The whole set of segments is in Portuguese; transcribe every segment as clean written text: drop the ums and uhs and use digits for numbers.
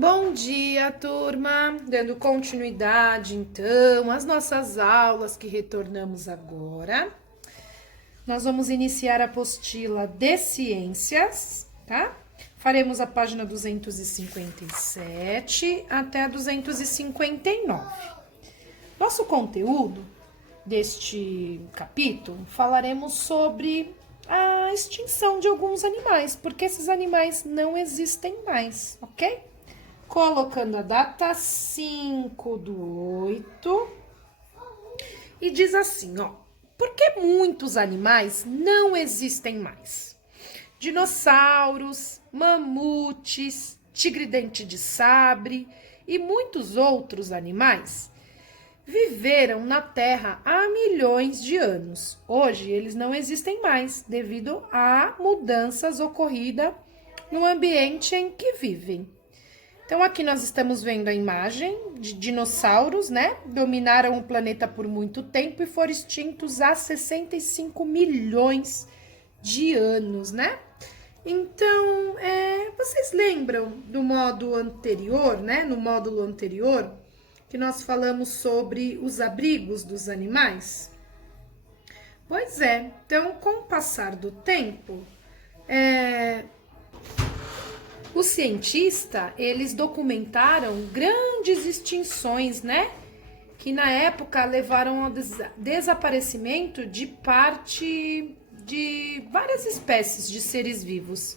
Bom dia, turma! Dando continuidade, então, às nossas aulas que retornamos agora. Nós vamos iniciar a apostila de ciências, tá? Faremos a página 257 até a 259. Nosso conteúdo deste capítulo, falaremos sobre a extinção de alguns animais, porque esses animais não existem mais, ok? Colocando a data 5/8 e diz assim, ó, por que muitos animais não existem mais? Dinossauros, mamutes, tigre-dente de sabre e muitos outros animais viveram na Terra há milhões de anos. Hoje eles não existem mais devido a mudanças ocorridas no ambiente em que vivem. Então, aqui nós estamos vendo a imagem de dinossauros, né? Dominaram o planeta por muito tempo e foram extintos há 65 milhões de anos, né? Então, vocês lembram do modo anterior, né? No módulo anterior, que nós falamos sobre os abrigos dos animais? Pois é, então, com o passar do tempo, os cientistas, eles documentaram grandes extinções, né? Que na época levaram ao desaparecimento de parte de várias espécies de seres vivos.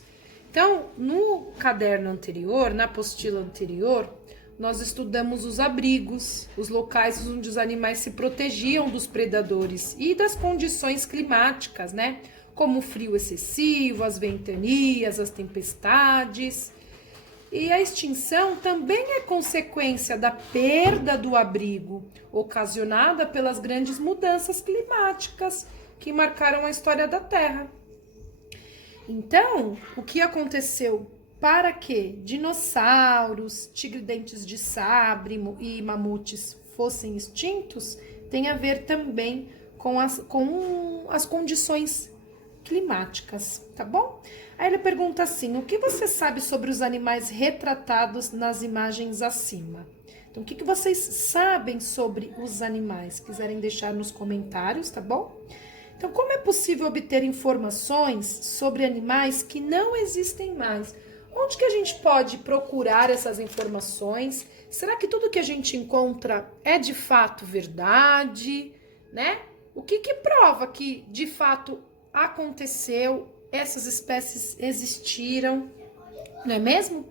Então, no caderno anterior, na apostila anterior, nós estudamos os abrigos, os locais onde os animais se protegiam dos predadores e das condições climáticas, né? Como o frio excessivo, as ventanias, as tempestades. E a extinção também é consequência da perda do abrigo, ocasionada pelas grandes mudanças climáticas que marcaram a história da Terra. Então, o que aconteceu para que dinossauros, tigre-dentes de sabre e mamutes fossem extintos tem a ver também com as condições climáticas, tá bom? Aí ele pergunta assim, o que você sabe sobre os animais retratados nas imagens acima? Então, o que vocês sabem sobre os animais? Quiserem deixar nos comentários, tá bom? Então, como é possível obter informações sobre animais que não existem mais? Onde que a gente pode procurar essas informações? Será que tudo que a gente encontra é de fato verdade, né? O que prova que de fato aconteceu, essas espécies existiram, não é mesmo?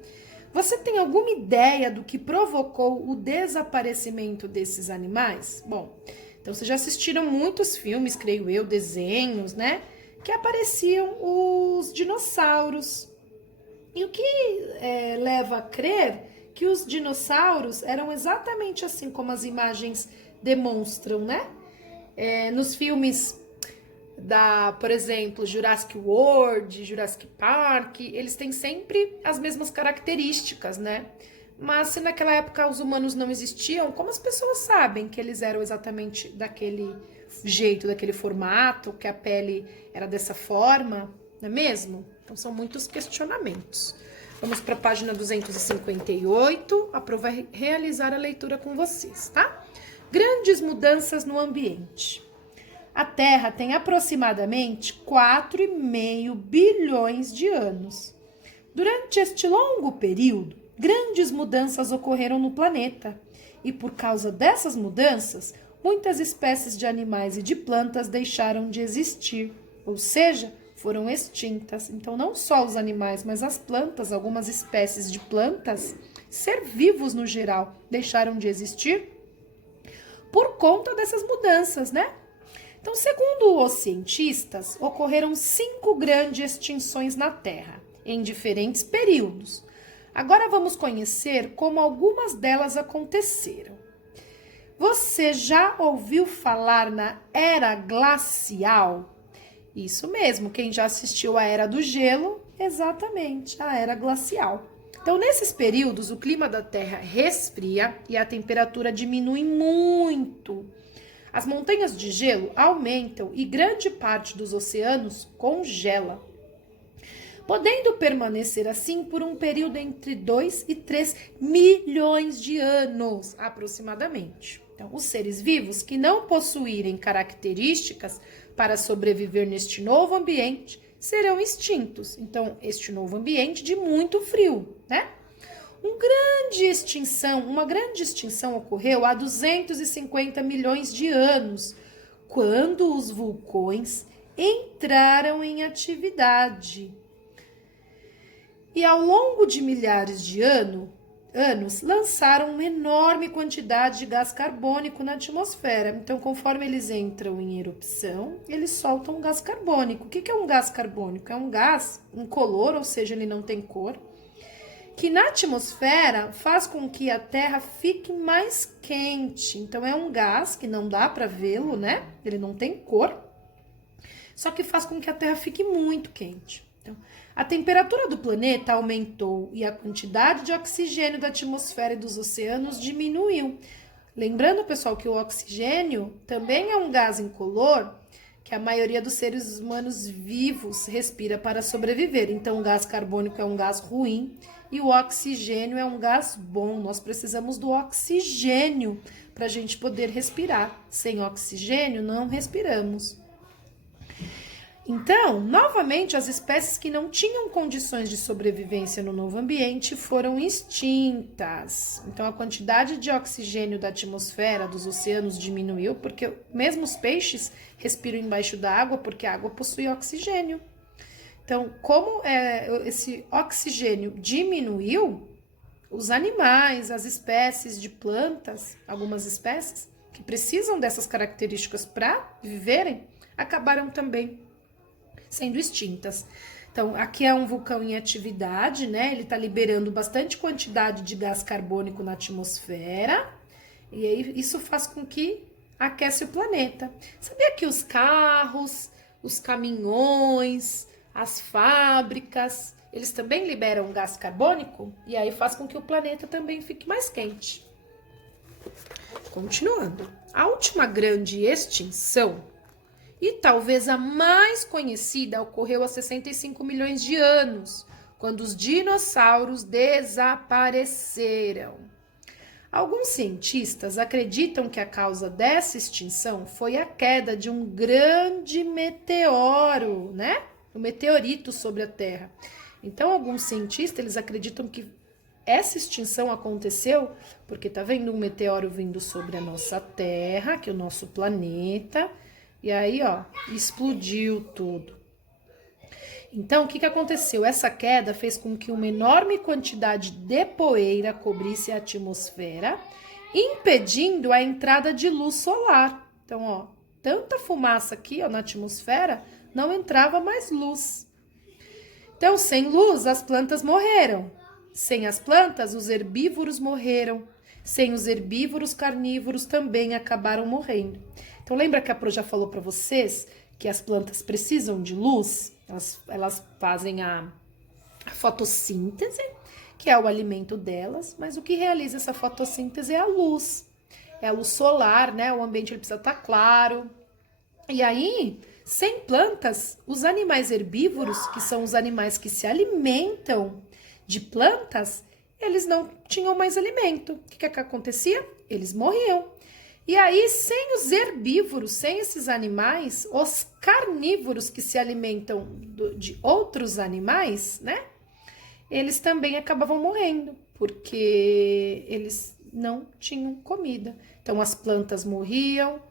Você tem alguma ideia do que provocou o desaparecimento desses animais? Bom, então vocês já assistiram muitos filmes, creio eu, desenhos, né? Que apareciam os dinossauros. E o que leva a crer que os dinossauros eram exatamente assim como as imagens demonstram, né? Nos filmes por exemplo, Jurassic World, Jurassic Park, eles têm sempre as mesmas características, né? Mas se naquela época os humanos não existiam, como as pessoas sabem que eles eram exatamente daquele jeito, daquele formato, que a pele era dessa forma, não é mesmo? Então são muitos questionamentos. Vamos para a página 258, a Pro vai realizar a leitura com vocês, tá? Grandes mudanças no ambiente. A Terra tem aproximadamente 4,5 bilhões de anos. Durante este longo período, grandes mudanças ocorreram no planeta. E por causa dessas mudanças, muitas espécies de animais e de plantas deixaram de existir, ou seja, foram extintas. Então, não só os animais, mas as plantas, algumas espécies de plantas, ser vivos no geral, deixaram de existir por conta dessas mudanças, né? Então, segundo os cientistas, ocorreram 5 grandes extinções na Terra, em diferentes períodos. Agora vamos conhecer como algumas delas aconteceram. Você já ouviu falar na Era Glacial? Isso mesmo, quem já assistiu à Era do Gelo, exatamente, a Era Glacial. Então, nesses períodos, o clima da Terra resfria e a temperatura diminui muito. As montanhas de gelo aumentam e grande parte dos oceanos congela. podendo permanecer assim por um período entre 2 e 3 milhões de anos, aproximadamente. Então, os seres vivos que não possuírem características para sobreviver neste novo ambiente serão extintos. Então, este novo ambiente de muito frio, né? Uma grande extinção ocorreu há 250 milhões de anos, quando os vulcões entraram em atividade. E ao longo de milhares de anos, lançaram uma enorme quantidade de gás carbônico na atmosfera. Então, conforme eles entram em erupção, eles soltam gás carbônico. O que é um gás carbônico? É um gás incolor, ou seja, ele não tem cor, que na atmosfera faz com que a Terra fique mais quente. Então, é um gás que não dá para vê-lo, né? Ele não tem cor, só que faz com que a Terra fique muito quente. Então, a temperatura do planeta aumentou e a quantidade de oxigênio da atmosfera e dos oceanos diminuiu. Lembrando, pessoal, que o oxigênio também é um gás incolor que a maioria dos seres humanos vivos respira para sobreviver. Então, o gás carbônico é um gás ruim e o oxigênio é um gás bom. Nós precisamos do oxigênio para a gente poder respirar. Sem oxigênio, não respiramos. Então, novamente, as espécies que não tinham condições de sobrevivência no novo ambiente foram extintas. Então, a quantidade de oxigênio da atmosfera, dos oceanos diminuiu, porque mesmo os peixes respiram embaixo da água, porque a água possui oxigênio. Então, como esse oxigênio diminuiu, os animais, as espécies de plantas, algumas espécies que precisam dessas características para viverem, acabaram também sendo extintas. Então, aqui é um vulcão em atividade, né? Ele está liberando bastante quantidade de gás carbônico na atmosfera, e aí isso faz com que aquece o planeta. Sabia que os carros, os caminhões, as fábricas, eles também liberam gás carbônico? E aí faz com que o planeta também fique mais quente. Continuando. A última grande extinção, e talvez a mais conhecida, ocorreu há 65 milhões de anos, quando os dinossauros desapareceram. Alguns cientistas acreditam que a causa dessa extinção foi a queda de um grande meteoro, né? Um meteorito sobre a Terra. Então, alguns cientistas, eles acreditam que essa extinção aconteceu porque tá vendo um meteoro vindo sobre a nossa Terra, que é o nosso planeta, e aí, ó, explodiu tudo. Então, o que aconteceu? Essa queda fez com que uma enorme quantidade de poeira cobrisse a atmosfera, impedindo a entrada de luz solar. Então, ó, tanta fumaça aqui, ó, na atmosfera, não entrava mais luz. Então, sem luz, as plantas morreram. Sem as plantas, os herbívoros morreram. Sem os herbívoros, carnívoros também acabaram morrendo. Então, lembra que a Pro já falou para vocês que as plantas precisam de luz? Elas fazem a fotossíntese, que é o alimento delas, mas o que realiza essa fotossíntese é a luz. É a luz solar, né? O ambiente ele precisa estar claro. E aí, sem plantas, os animais herbívoros, que são os animais que se alimentam de plantas, eles não tinham mais alimento. O que acontecia? Eles morriam. E aí, sem os herbívoros, sem esses animais, os carnívoros que se alimentam de outros animais, né? Eles também acabavam morrendo, porque eles não tinham comida. Então, as plantas morriam,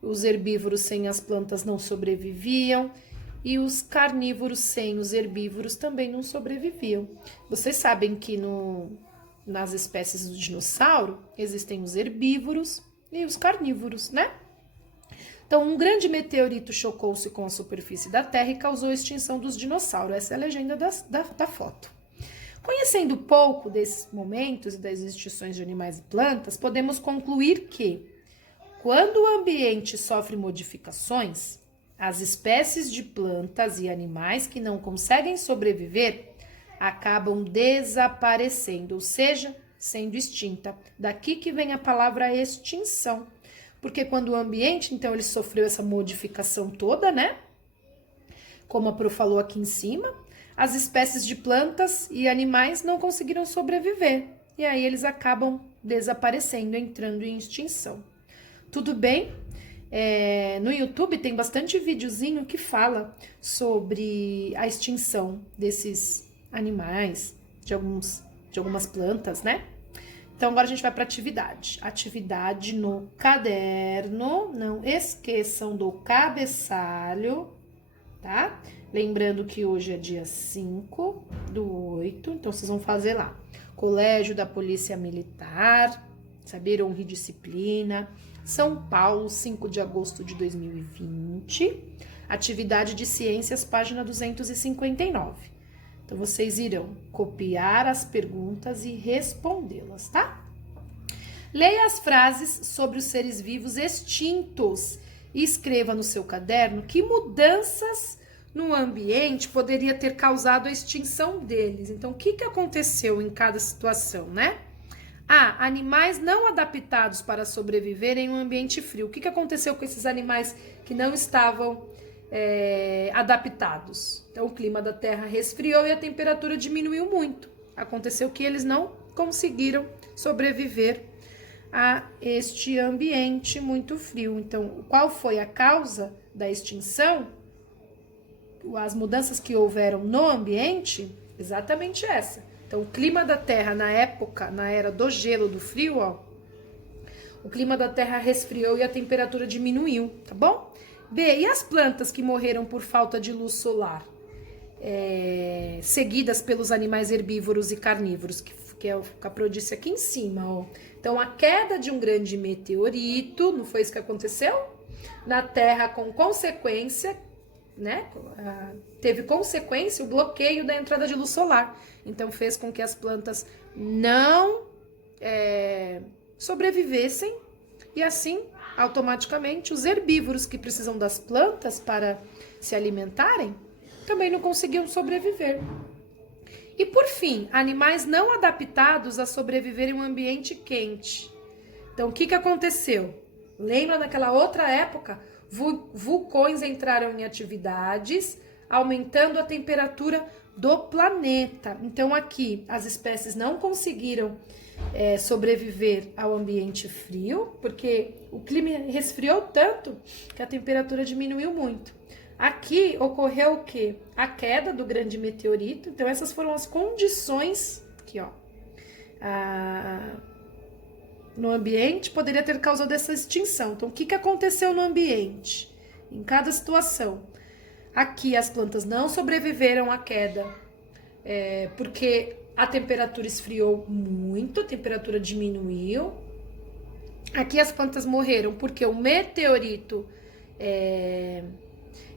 os herbívoros sem as plantas não sobreviviam, e os carnívoros sem os herbívoros também não sobreviviam. Vocês sabem que nas espécies do dinossauro existem os herbívoros e os carnívoros, né? Então, um grande meteorito chocou-se com a superfície da Terra e causou a extinção dos dinossauros. Essa é a legenda da foto. Conhecendo pouco desses momentos e das extinções de animais e plantas, podemos concluir que, quando o ambiente sofre modificações, as espécies de plantas e animais que não conseguem sobreviver acabam desaparecendo, ou seja, sendo extinta. Daqui que vem a palavra extinção. Porque quando o ambiente, então, ele sofreu essa modificação toda, né? Como a Pro falou aqui em cima, as espécies de plantas e animais não conseguiram sobreviver. E aí eles acabam desaparecendo, entrando em extinção. Tudo bem? No YouTube tem bastante videozinho que fala sobre a extinção desses animais, de algumas plantas, né? Então, agora a gente vai para atividade. Atividade no caderno. Não esqueçam do cabeçalho, tá? Lembrando que hoje é dia 5/8, então vocês vão fazer lá. Colégio da Polícia Militar, Saber, Honra e Disciplina, São Paulo, 5 de agosto de 2020. Atividade de Ciências, página 259. Então, vocês irão copiar as perguntas e respondê-las, tá? Leia as frases sobre os seres vivos extintos e escreva no seu caderno que mudanças no ambiente poderia ter causado a extinção deles. Então, o que aconteceu em cada situação, né? Animais não adaptados para sobreviver em um ambiente frio. O que aconteceu com esses animais que não estavam adaptados? Então, o clima da Terra resfriou e a temperatura diminuiu muito. Aconteceu que eles não conseguiram sobreviver a este ambiente muito frio. Então, qual foi a causa da extinção? As mudanças que houveram no ambiente, exatamente essa. Então, o clima da Terra na era do gelo, do frio, o clima da Terra resfriou e a temperatura diminuiu, tá bom? B, e as plantas que morreram por falta de luz solar? Seguidas pelos animais herbívoros e carnívoros, que é o Caprô disse aqui em cima, ó. Então, a queda de um grande meteorito, não foi isso que aconteceu? Na Terra, com consequência, né? Teve consequência o bloqueio da entrada de luz solar. Então, fez com que as plantas não sobrevivessem e assim, automaticamente, os herbívoros que precisam das plantas para se alimentarem também não conseguiam sobreviver. E por fim, animais não adaptados a sobreviver em um ambiente quente. Então, o que aconteceu? Lembra naquela outra época? Vulcões entraram em atividades, aumentando a temperatura do planeta. Então, aqui, as espécies não conseguiram sobreviver ao ambiente frio, porque o clima resfriou tanto que a temperatura diminuiu muito. Aqui ocorreu o quê? A queda do grande meteorito. Então, essas foram as condições aqui, ó. No ambiente, poderia ter causado essa extinção. Então, o que aconteceu no ambiente? Em cada situação. Aqui, as plantas não sobreviveram à queda, porque a temperatura esfriou muito, a temperatura diminuiu. Aqui, as plantas morreram porque o meteorito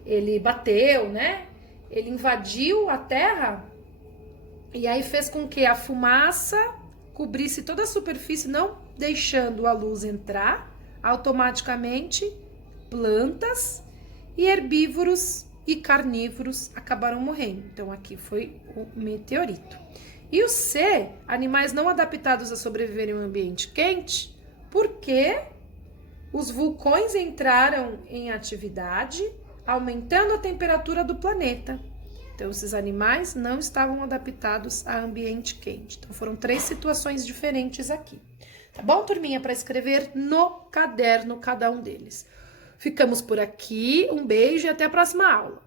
ele bateu, né? Ele invadiu a Terra e aí fez com que a fumaça cobrisse toda a superfície, não deixando a luz entrar. Automaticamente, plantas e herbívoros e carnívoros acabaram morrendo. Então, aqui foi o meteorito. E o C, animais não adaptados a sobreviver em um ambiente quente, porque os vulcões entraram em atividade, aumentando a temperatura do planeta. Então, esses animais não estavam adaptados a ambiente quente. Então, foram 3 situações diferentes aqui. Tá bom, turminha? Para escrever no caderno cada um deles. Ficamos por aqui. Um beijo e até a próxima aula.